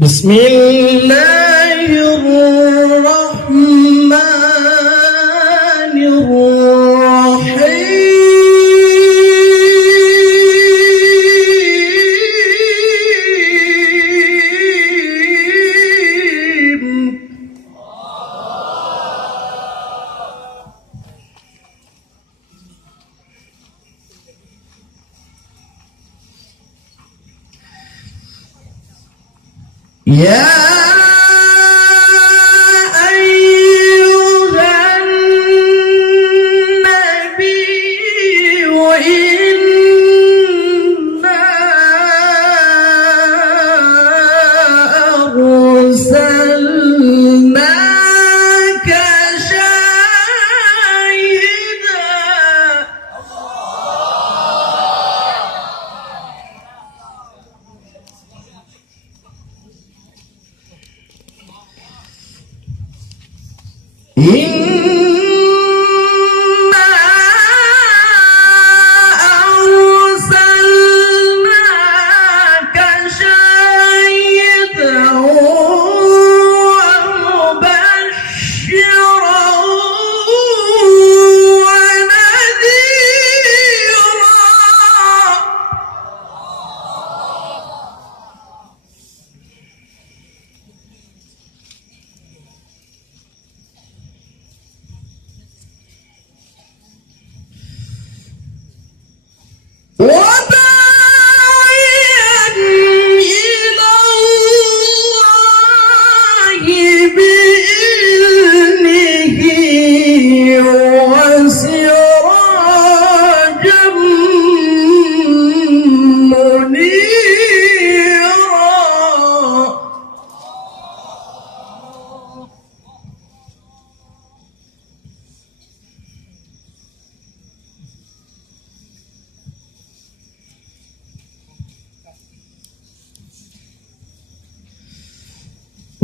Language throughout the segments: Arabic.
بسم الله الرحمن الرحيم. يا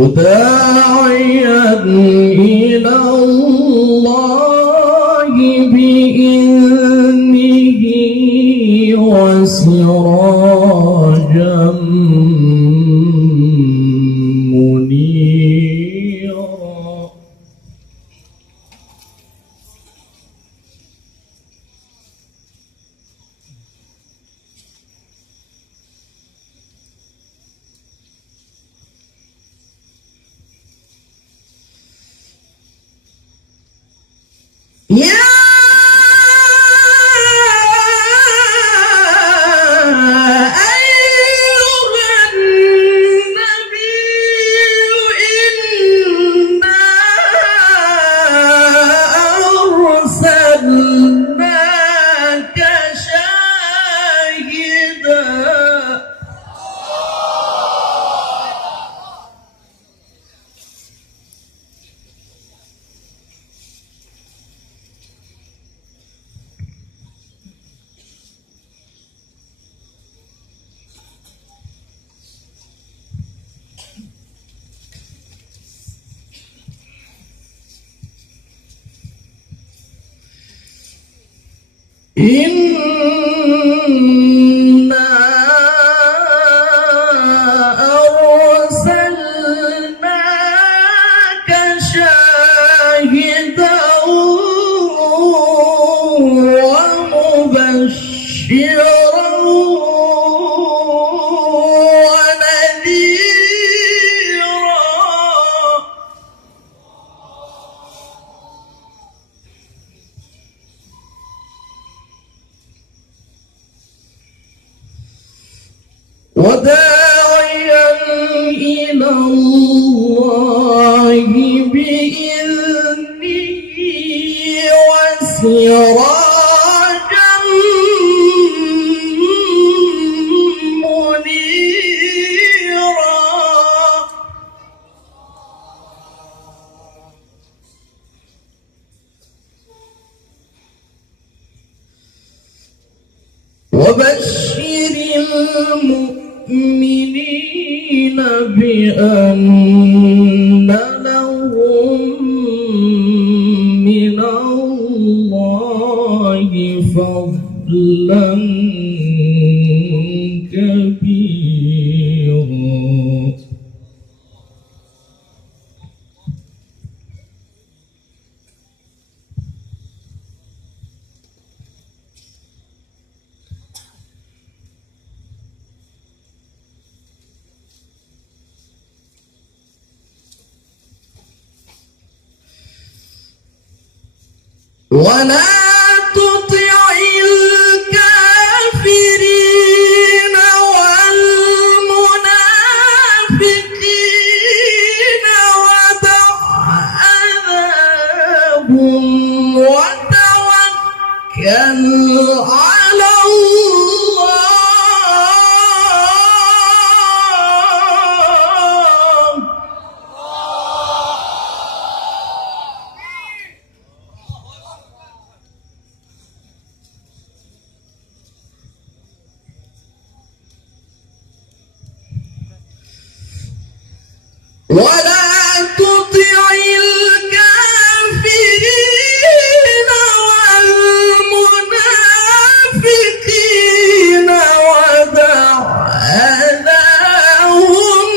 وداعيا إلى الله بإذنه وسراجا منيرا. يا أيها النبي إنا أرسلناك شاهدا إنا أرسلناك شاهدا ومبشرا ونذيرا. وداعيا إلى الله بإذنه وسراجا منيرا. وبشر المؤمنين بأن لهم من الله فضلا كبيرا. ولا تطع الكافرين والمنافقين ودع أذاهم وتوكل على الله. ولا تطع الكافرين والمنافقين ودع أذاهم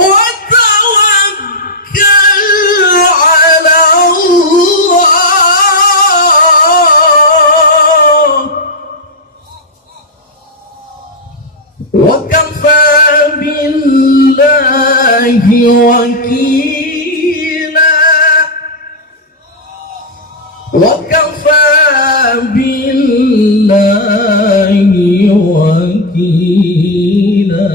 وتوكل على الله. وكفى بالله وكيلا. وكفى بالله وكيلا.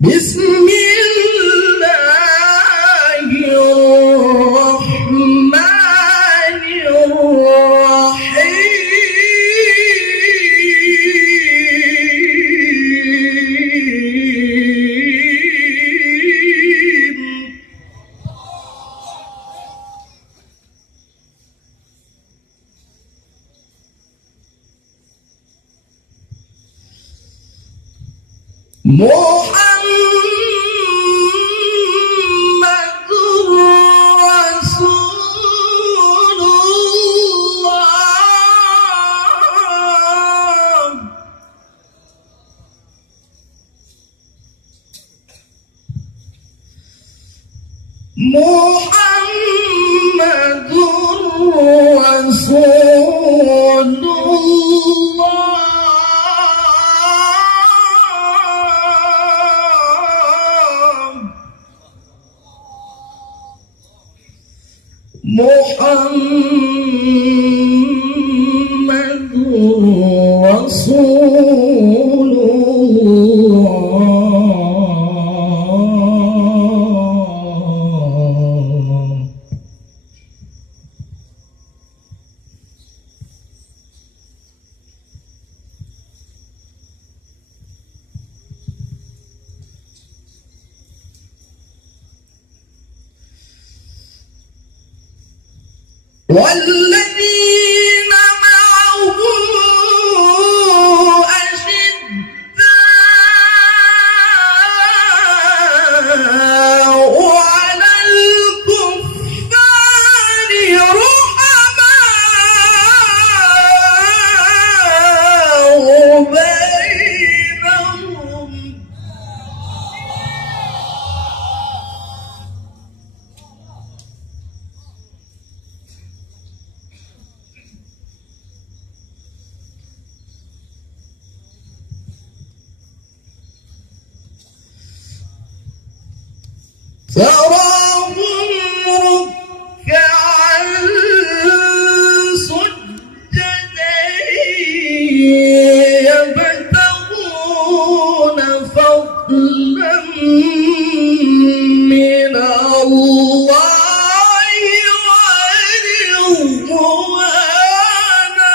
بسم الله الرحمن الرحيم. محمد رسول الله. محمد رسول الله. محمد رسول الله. والذين معه أشداء على الكفار رحماء بينهم. تراهم ركعا سجدا يبتغون فضلا من الله ورضوانا.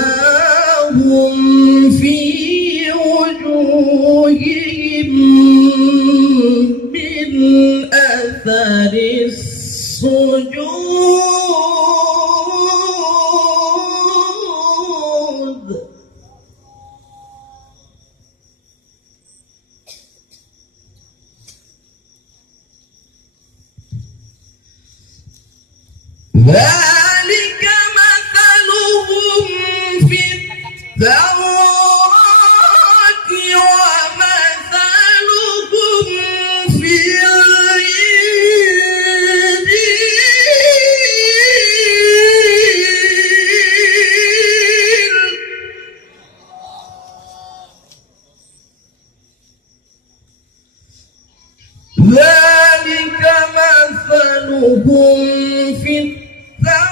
سيماهم في وجوههم من أثر السجود. ذلك مثلهم في التوراة ومثلهم في الإنجيل ذلك مثلهم في التوراة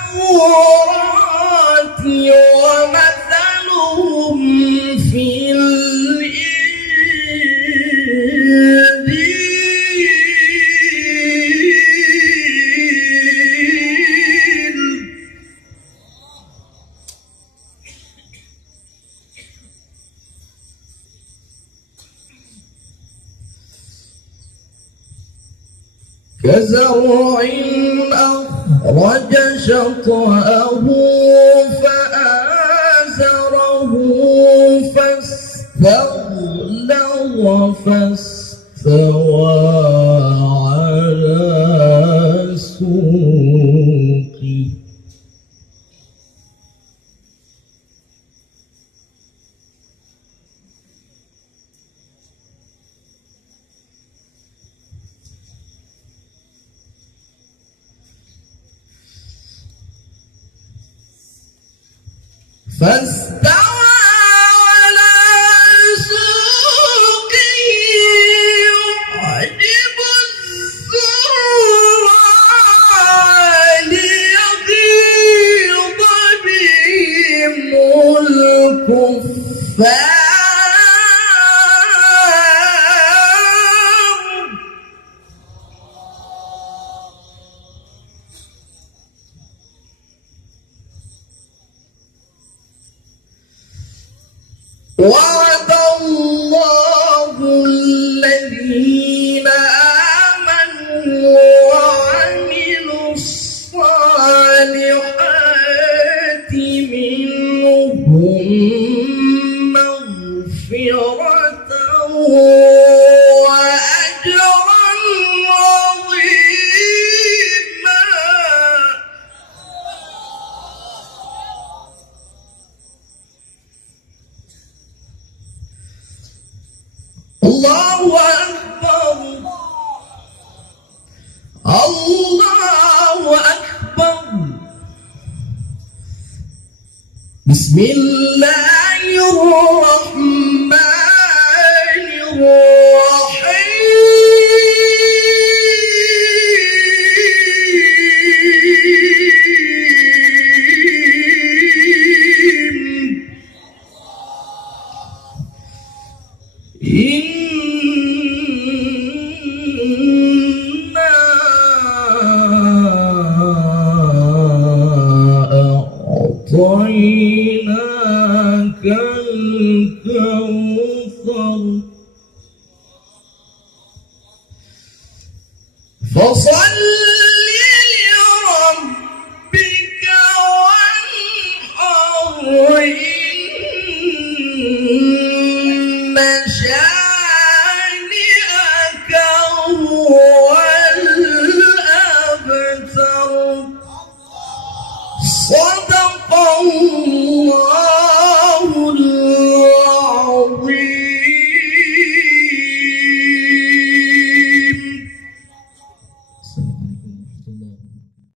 ومثلهم في الإنجيل كزرع أخرج شطأه فآزره فاستغلظ فاستوى على سوقه فاستوى على سوقه يعجب الزراع ليغيظ بهم الكفار وعد الله الذين آمنوا وعملوا الصالحات منهم مغفرة وأجرا عظيما. الله أكبر الله أكبر. بسم الله الرحمن الرحيم. إنا أعطيناك الكوثر فصل لربك وانحر إن